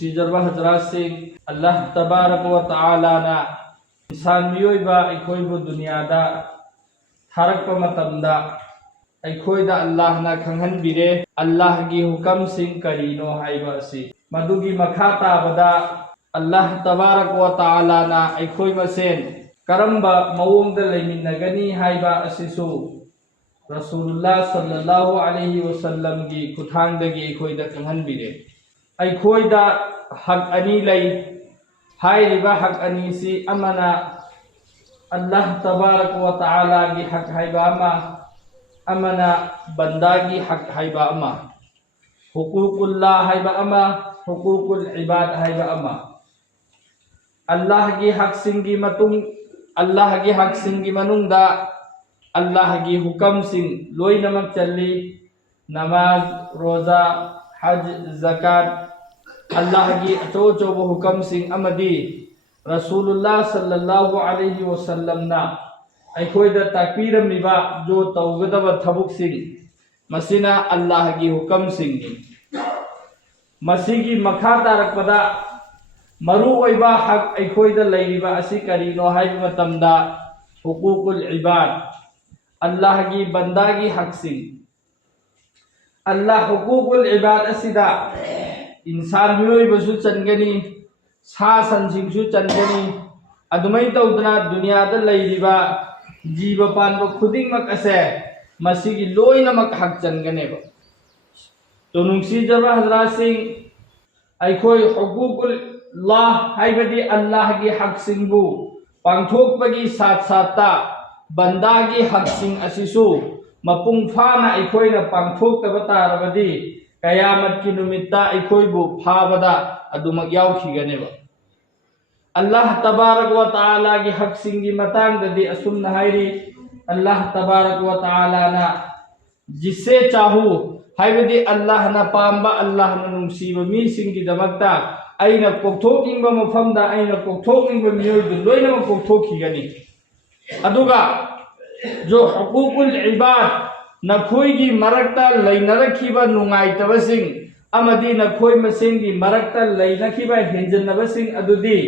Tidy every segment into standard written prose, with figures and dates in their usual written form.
नुसीजरबा हजरात सिंह अल्लाह तबारक व तआला ना इंसान मियोइबा अखोइबु दुनियादा थारकपा मतमदा अखोइदा अल्लाह ना खंगहनबिरे अल्लाह की हुकम सिंह करीनो हाइबा असि मदुगी मखा ताबदा अल्लाह तबारक व तआला ना अखोइ मसेन करम्बा मवोंगदा लेमिनगनी हाइबा असिसु रसूलुल्लाह सल्लल्लाहु अलैहि वसल्लम की खुथांगदगी अखोइदा खंगहनबिरे अखोइदा हक अनी लई हाइरिबा हक अनी सी अमना अल्लाह तबारक व तआला की हक हाइबा अमना बंदा की हक हाइबा अमा हुकूकुल्लाह हाइबा अमा हुकूकुल इबाद हाइबा अमा अल्लाह की हक सिंगी मतुंग अल्लाह की हक सिंगी मनुंगदा अल्लाह की हुकम सिंग लोई नमक चली नमाज रोजा हज ज़कात अल्लाह की अचो अचोब हुकम सिंह अमदी रसूलुल्लाह सल्लल्लाहु अलैहि वसल्लम ना अखोइदा ताकपीरमिबा जो तौगदब थबुक सिंह मसिना अल्लाह की हुकम सिंह मसीगी मखा तारकपदा मरु ओइबा हक अखोइदा लैरिबा असि करीनो हाइबा मतमदा हुकूकुल इबाद अल्लाह की बंदा की हक सिंह अल्लाह हुकूकुल इबाद असिदा इंसान मियोइबसु चनगनी सा संसिंगसु चनगनी अदुमै तौदना दुनियादा लैरिबा जीव पानब खुदिंगमक असे मसीगी लोइनमक हक चनगनेबा तो नुसीजरबा हजरात सिंह अखोइ हुकूकुल्लाह हाइबदी अल्लाह की हक सिंगबु पांगथोकपगी साथ साथा बंदा की हक सिंग असिसु मपुंग फाना अखोइना पांगथोकतब तारबदी कयामत की नुमित्ता अखोइबु फाबदा अदुमक याउखिगनेबा अल्लाह तबारक व तआला की हक सिंगी मतांगददी असुमना हाइरी अल्लाह तबारक व तआला ना जिसे चाहू हाइबदी अल्लाह ना पांबा अल्लाह ना नुंसीबा मी सिंगी दमकता अइना कोक्थोकिंबा मफमदा अइना कोक्थोकिंबा मियोइदु लोइनमक कोक्थोखिगनी अदुगा जो हुकूकुल इबाद नखोई की मरकता लैनरखिबा नुंगाइतबसिंग अमदी नखोई मसेंगी मरकता लैनखिबा हेंजनबसिंग अदुदी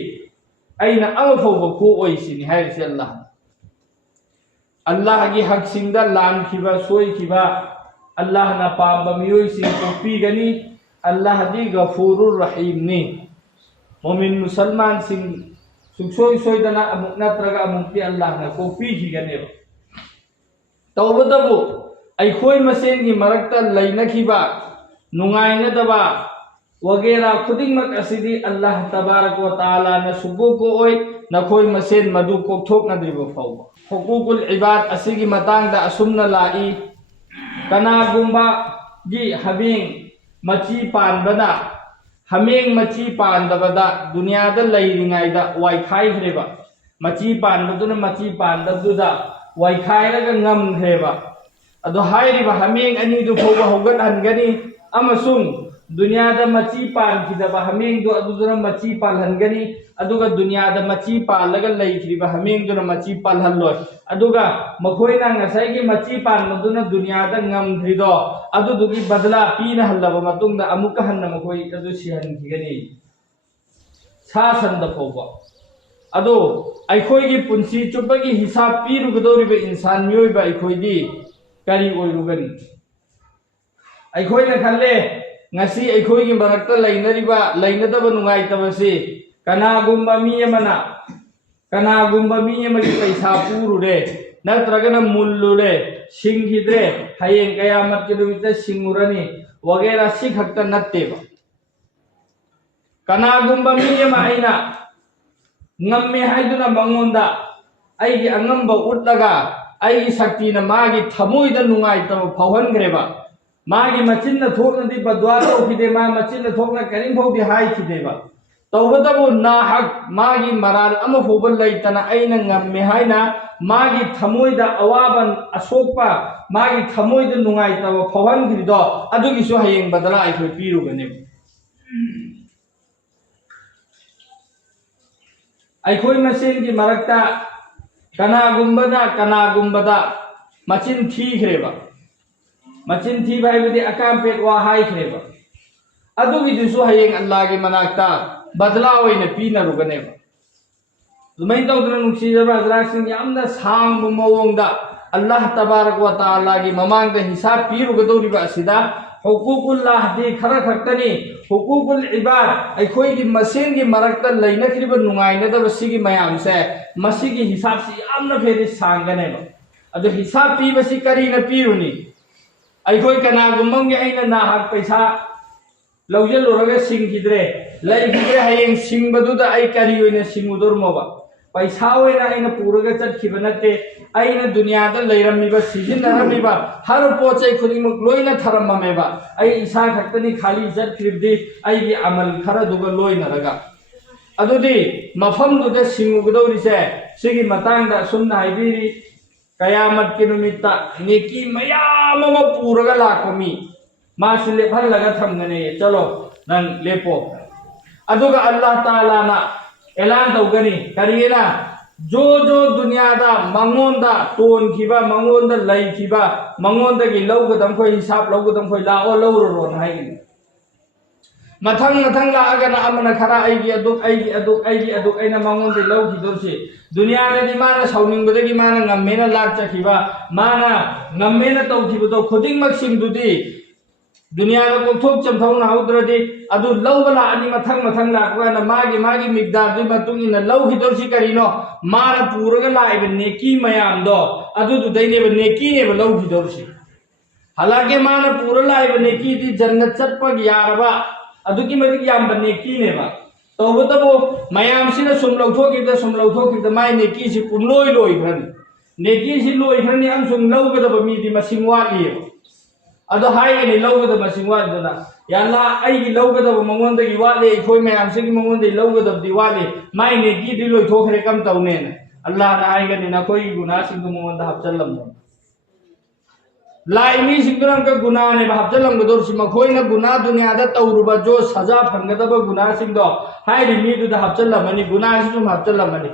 अइना अमफौबा खु ओइसिनी हाइरिसे अल्लाह की हक सिंगदा लानखिबा सोइखिबा अल्लाह ना पांबा मियोइसिंग कोपीगनी अल्लाह दी गफूरुर रहीम नि मोमिन मुसलमान सिंग सुखसोई सोइदना अमुक नत्रगा अमुक्ति अल्लाह ना कोपीखिगनेबा तौबदबु अखोई मसेंगी मरकता लैनखिबा नुंगाइनदबा वगैरह खुदिंगमक असिदी अल्लाह तबारक व तआला ना सुबुको ओइ नखोई मसेन मदु कोक्थोकनद्रिबा फाउबा हुकूकुल इबाद असिगी मतांगदा असुमना लाई कनागुंबा गी हमेंग मची पानबना हमेंग मची पानदबदा दुनियादा लैरिङाइदा वाइखाइख्रेबा मची पानबदुना मची पानदबदुदा वाइखाइरगा ngमख्रेबा अदो हाइरिबा हमेंग अनिदु फौबा हौगतहनगनी अमसुंग दुनियादा मची पानखिदबा हमेंगदु अदुदुना मची पालहनगनी अदुगा दुनियादा मची पालगा लैख्रिबा हमेंगदुना मची पालहनलोय अदुगा मखोइना ngसाइगी मची पानमदुना दुनियादा ngमख्रिदो अदुदुगी बदला पीना हल्लबा मतुंगदा अमुका हन्ना मखोइ अदु सिहनखिगनी सा संद फौबा अदो अखोइगी पुंसी चुब्बगी हिसाब पीरुगदौरिबा इंसान मियोइबा अखोइदी करी ओइरुगनी अखोइना खल्ले ngasi अखोइगी मरक्ता लैनरिबा लैनदबा नुंगाइतबसि कनागुंबा मी अमगी पैसा पुरुरे नत्रगना मुल्लुरे सिंघिद्रे हयेंग कयामत के नुमित्ता सिंगुरनी वगैरह सि खक्ता नत्तेबा कनागुंबा मी अमा आइना ngmme haiduna mangonda aigi angamba utlaga aigi sakti na magi thamoi da nungai ta phauhan greba magi machin na thokna di badwa to khide ma machin na thokna karing phau di hai khide ba tawbadabu na hak magi maral ama phobal laitana aina ngamme haina magi thamoi da awaban asokpa magi thamoi da nungai ta phauhan grido adugi so hayeng badala ai khoi piru gane अखोई मसेन की मरक्ता कनागुंबदा मचिन थीख्रेबा मचिन थी भाईबदी अकाम पेट वा हाइख्रेबा अदुगिदुसु हयेंग अल्लाह के मनाक्ता बदला ओइने पीनरुगनेबा दुमैन तौदना नुक्सीजबा हजरातसिंग यामना सांग मवोंगदा अल्लाह तबारक व तआला की ममांग हिसाब पीरुगदौरिबा असिदा हुकूकुल्लाह दी खरा खक्तनी हुकूकुल इबाद अखोई की मसेन की मरकता लैनखरिबा नुंगाइनदबा सिगी मयामसे मसिगी हिसाब से यामना फेरि सांगनेबा अदो हिसाब पीबसी करीना पीरुनी अखोई कनागुम्बंगे अइना नाहक पैसा लौजलुरगा सिंगिद्रे लैगिद्रे हयेंग सिंगबदुदा अइ करी ओइना सिंगुदोरमोबा पैसा ओइना अइना पुरगा चटखिबा नते अइना दुनियादा लैरम्मिबा सिजिनरम्मिबा हर पोचै खुदिमक लोइना थरम्ममेबा अइ इसा खक्तनी खाली चटखिबदि अइगी अमल खरदुगा लोइनरगा अदुदि मफमदुदा सिंगुगदौरिसे सिगी मतांगदा सुमना हाइबिरि कयामत के नुमित्ता नेकी मयाम अमा पुरगा लाकमी मासु लेफहल्लगा थमगने चलो नंग लेपो अदुगा अल्लाह ताला ना ऐलान तौगनी करियेना जो जो दुनियादा मंगोंदा तोनखिबा मंगोंदा लैखिबा मंगोंदा की लौगदम खोय हिसाब लौगदम खोय लाओ लौरोन हाइगिनी मथंग मथंग लागना अमना खरा आइगी अदुक अइना मंगोंदे लौखिदोरसे दुनियाददि माना साउनिंगबदगी माना ngamenna लाकचखिबा माना ngamenna तौखिबदो खुदिंगमक सिंगदुदि दुनियादा कोथोक चमथौना हौद्रदि अदु लौबला अनि मथंग मथंग लाकवाना मागी मिगदारदि मतुंगिना लौखिदोरसि करिनो माना पुरगा लाइबे नेकी मयामदो अदु दुदैनेबे नेकीनेबे लौखिदोरसि हालांकि माना पुरा लाइबे नेकीदि जन्नत चटपग यारबा अदुकी मदिक याम नेकीनेबा तौबतबो मयामसिना सुम लौथोकिदा माय नेकीसि पुमलोय लोइखरनि नेकीसि लोइखरनि अम सुम लौगदबा मीदि मसिंग वाटलियेबा अदो हाइगनि लौगदबा मसिंग वाटदना याला अइगी लौगदबा मंगोंदगी वाटले इखोय मयामसिगी मंगोंदे लौगदबदि वाटले माय नेकीदि लोइथोखरे कम तौनेना अल्लाह ना हाइगनि नखोय गुनाहसिंगो मंगोंदा हपचलमनो लाइमी सिंगरम का गुनाह ने हपचलम गदोरसि मखोइना गुनाह दुनियादा तौरुबा जो सजा फंगदबा गुनाह सिंगदो हाइरि मीदुदा हपचलमनि गुनाह सिसुम हपचलमनि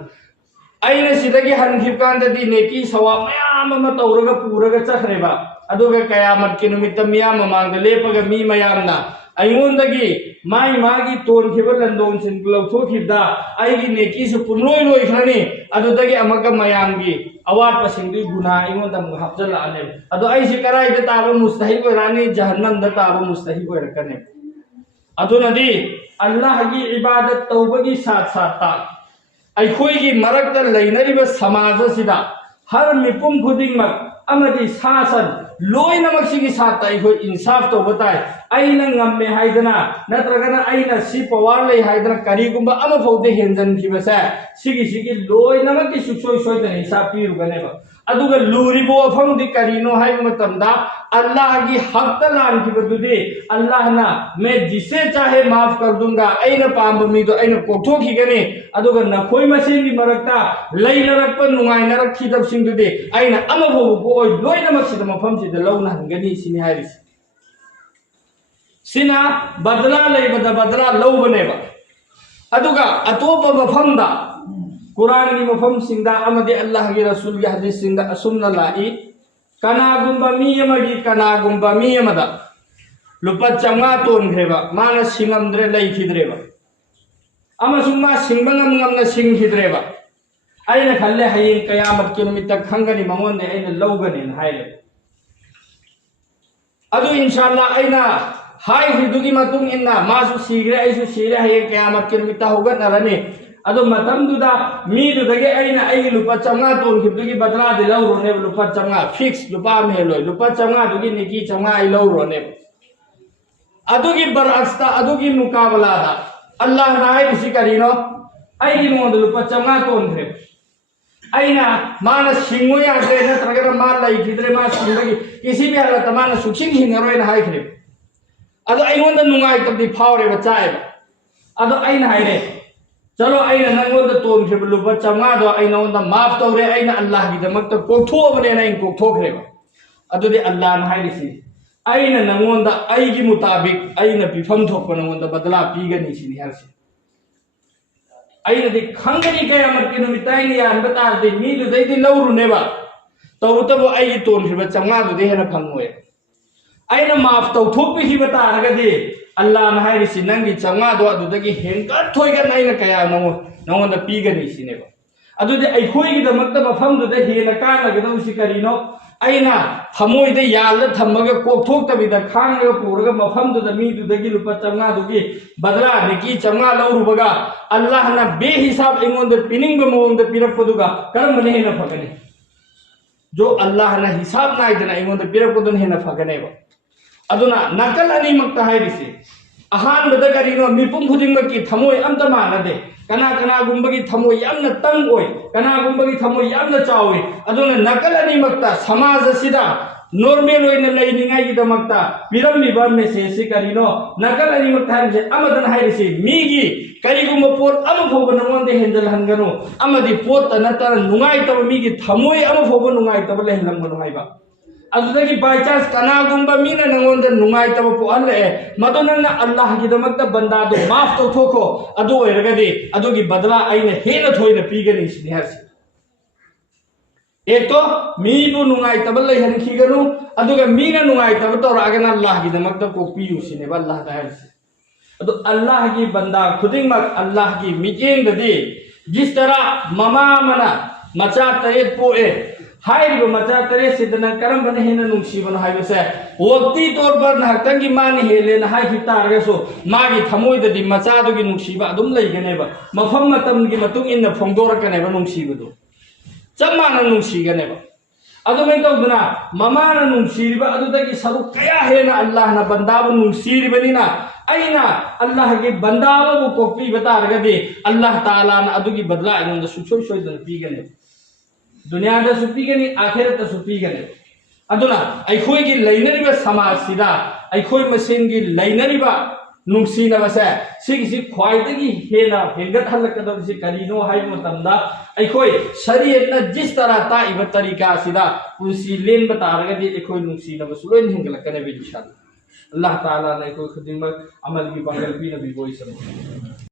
अइना सिदगी हनखिबकांददि नेकी सवा मयाम अमा तौरगा पुरगा चखरेबा अदुगा कयामत के निमित्त मियाम ममांगदा लेपगा मी मयामना अइंगोंदगी माई मागी तोनखिबा लंदोंग सिन लौथोखिबदा अइगी नेकी सु पुनलोय लोइखरनि अदुदगी अमका मयामगी अवाटपा सिंगदि गुनाह अइंगोंदा मु हपचलाने अदो अइसि कराइदे ताबा मुस्तहिब ओइरानि जहन्नमदा ताबा मुस्तहिब ओइरकने अदुनदि अल्लाहगी इबादत तौबगी साथ साथ अइखोइगी मरकता लैनरिबा समाजसिदा हर मिपुम खुदिंगमक अमदी सासन लोइनमक्सिगी साथ अइखोइ इंसाफ तौबताय अइना ngame हाइदना नत्रगना अइना सि पवार लै हाइदना करिगुंबा अमा फौदे हेंजनखिबसे सिगी लोइनमकि सुसोय सोयदना हिसाब पिरुगनेबा अदुगा लुरिबो अफंगदि करिनो हाइब मतमदा अल्लाह की हक लानखिबदुदि अल्लाह ना मैं जिसे चाहे माफ कर दूंगा अइना पांब मीदो अइना कोथोखिगने अदुगा नखोय मसेंगी मरकता लैनरकपा नुंगाइनरक खिदबसिंगदुदि अइना अमा फौबो ओय लोइनमक्सिदा मफमसिदा लौना हंगनी सिनि हारिसि सिना बदला लेबदा बदला लौबनेबा अदुगा अतोपा मफमदा कुरान की मफम सिंदा अमदे अल्लाह की रसूल की हदीस सिंदा असुमना लाई कनागुंबा मी अमगी कनागुंबा मी अमदा लुपा चंगा तोनखरेबा माना सिंगमद्रे लैखिद्रेबा अमसुमा सिंबंगम ngam सिंखिद्रेबा अइना खल्ले हयें कयामत के निमित्त खंगनि मंगोंदे अइना लौगनि हाइले अदु इंशाअल्लाह अइना हाइ हिदुगी मतुंग इन्ना मासु सीग्रे अइसु सीरे हयें कयामत के निमित्त होगनरने अदो मतमदुदा मीदुदगे अइना अइगी लुपा चंगा तोनखिबदुगी बदला दे लौरोने लुपा चंगा फिक्स लुपा मेलोय लुपा चंगा दुगी निकी चंगा अइ लौरोने अदुगी बरअक्सता अदुगी मुकाबलादा अल्लाह नाय किसी करिनो अइगी मोद लुपा चंगा तोनखरे अइना माना सिंगो यादे नत्रगना मा लैखिद्रे मा सिंगगी किसी भी हालत माना सुखिंग हिंगरोयना हाइखरे अदो अइगोंदा नुंगाइ तबदि फावरे बचाएबा अदो अइना हाइरे चलो अइना नंगोंदा तोनखिब लुपा चंगादो अइना ओंदा माफ तौरे अइना अल्लाह की दमकता कोथोबने ना इन कोथोखरेबा अदुदि अल्लाह ना हाइरिसि अइना नंगोंदा अइगी मुताबिक अइना पिफम थोकपा नंगोंदा बदला पीगनि सिनि हारसि अइना दि खंगनि कयामत के नुमिताइनि यान बतादि मीदु दैदि लौरुनेबा तौतबो अइगी तोनखिबा चंगादुदि हेना फंगोय अइना माफ तौथोकपिखिबा तारगदि Allah na hai risi nang di changa do adu dagi hengar thoi ga nai na kaya nong na pi ga ni sine ba adu de ai khoi gi da mak da mafam du da he na ka na ga do si kari no aina thamoi de yal da thamaga kok thok ta bi da khang ga pur ga mafam du da mi du dagi lupa changa du gi badla ni ki changa lau ru baga Allah na be hisab ingon da pining ba mo da pirak ko du ga karam ne na phagane जो अल्लाह ना हिसाब ना इतना इंगों पिरक को है ना फगने बा अदुना नकल अनि मक्ता है दिसे अहान बदा करीनो मिपुम खुदिंग की थमोय अमता मानदे कना कना गुंबगी थमोय यामना तंग ओय कना गुंबगी थमोय यामना चावे अदुना नकल अनि मक्ता समाज सिदा नॉर्मल ओइना लैनिंगाय की दमक्ता पिरमिबा मेसेज से करीनो नकल अनि मक्ता है अमदन है दिसे मीगी करीगुम पोट अम फोब नंगोंदे हेंजल हनगनो अमदि पोट नतर नुंगाय तब मीगी थमोय अम फोब नुंगाय तब लेहलमगनो हाइबा अदुदगी बाय चांस कनागुंबा मीना नंगोंदे नुंगाय तब पोअले मदोनना अल्लाह की दमक्ता बंदा दो माफ तो थोखो अदु ओइरगदि अदुगी बदला आइने हेना थोइना पीगनि सिनि हरसि एक तो मीबु नुंगाय तब लेहनखिगनु अदुगा मीना नुंगाय तब तोरागना अल्लाह की दमक्ता को पियु सिनेबा अल्लाह ता हरसि अदो अल्लाह की बंदा खुदिंगमक अल्लाह की मिजेंग दे जिस तरह ममा मना मचा तरेत पोए हाइब मचा तरेत सिदना करम बने हेना नुंसीबन हाइबसे वक्ति तौर पर नहतंगी मान हेले न हाइ हितारगसो मागी थमोय ददि मचा दुगी नुंसीबा अदुम लैगनेबा मफम मतम की मतुंग इन फोंदोरकनेबा नुंसीबदो चमाना नुंसीगनेबा अदुमै तौदना ममाना नुंसीरिबा अदुदगी सरुक कया हेना अल्लाह ना बंदाबु नुंसीरिबनिना अइना अल्लाह के बंदाबु कोपी बतारगदि अल्लाह ताला ना अदुगी बदला अइनोंदा सुसोय सोयदन पीगने दुनिया दा सुपीगनि आखिरत दा सुपीगने अदुना अइखोय की लैनरिबा समाज सिदा अइखोय मसेन की लैनरिबा नुंसीनबसे सिगिसि ख्वाइदगी हेना हेंगत हलकदबसि करिनो हाइ मतमदा अइखोय शरीयतना जिस तरह ताइबा तरीका सिदा पुंसी लेन बतारगदि अइखोय नुंसीनबसु लोइन हेंगलकने बे इंशाअल्लाह अल्लाह ताला ने कोई खुदिमत अमल की पागल भी नबी बोई सब